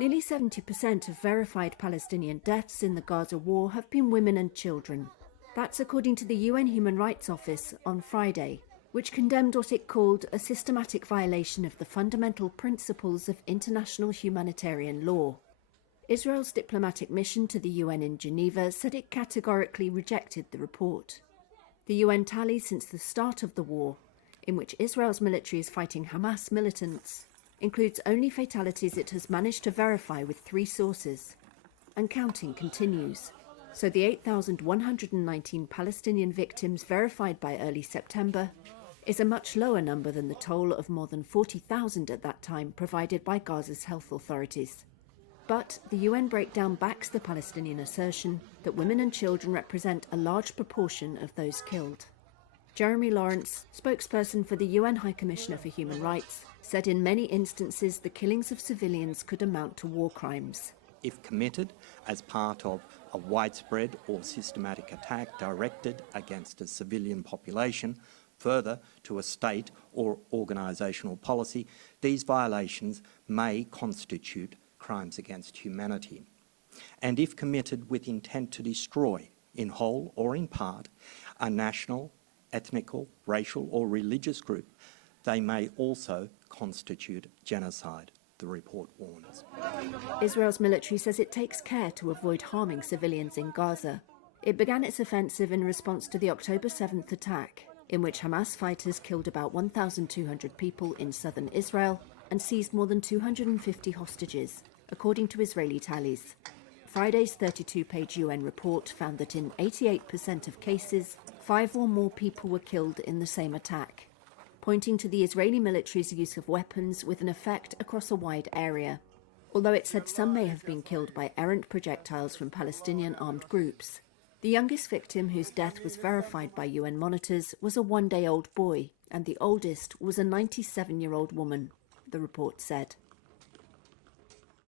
Nearly 70% of verified Palestinian deaths in the Gaza war have been women and children. That's according to the UN Human Rights Office on Friday, which condemned what it called a systematic violation of the fundamental principles of international humanitarian law. Israel's diplomatic mission to the UN in Geneva said it categorically rejected the report. The UN tally since the start of the war, in which Israel's military is fighting Hamas militants, includes only fatalities it has managed to verify with 3 sources. And counting continues. So the 8,119 Palestinian victims verified by early September is a much lower number than the toll of more than 40,000 at that time provided by Gaza's health authorities. But the UN breakdown backs the Palestinian assertion that women and children represent a large proportion of those killed. Jeremy Lawrence, spokesperson for the UN High Commissioner for Human Rights, said in many instances the killings of civilians could amount to war crimes. If committed as part of a widespread or systematic attack directed against a civilian population, further to a state or organisational policy, these violations may constitute crimes against humanity. And if committed with intent to destroy, in whole or in part, a national, ethnical, racial or religious group, they may also constitute genocide, the report warns. Israel's military says it takes care to avoid harming civilians in Gaza. It began its offensive in response to the October 7th attack, in which Hamas fighters killed about 1,200 people in southern Israel and seized more than 250 hostages, according to Israeli tallies. Friday's 32-page UN report found that in 88% of cases, 5 or more people were killed in the same attack, pointing to the Israeli military's use of weapons with an effect across a wide area, although it said some may have been killed by errant projectiles from Palestinian armed groups. The youngest victim, whose death was verified by UN monitors, was a 1-day-old boy, and the oldest was a 97-year-old woman, the report said.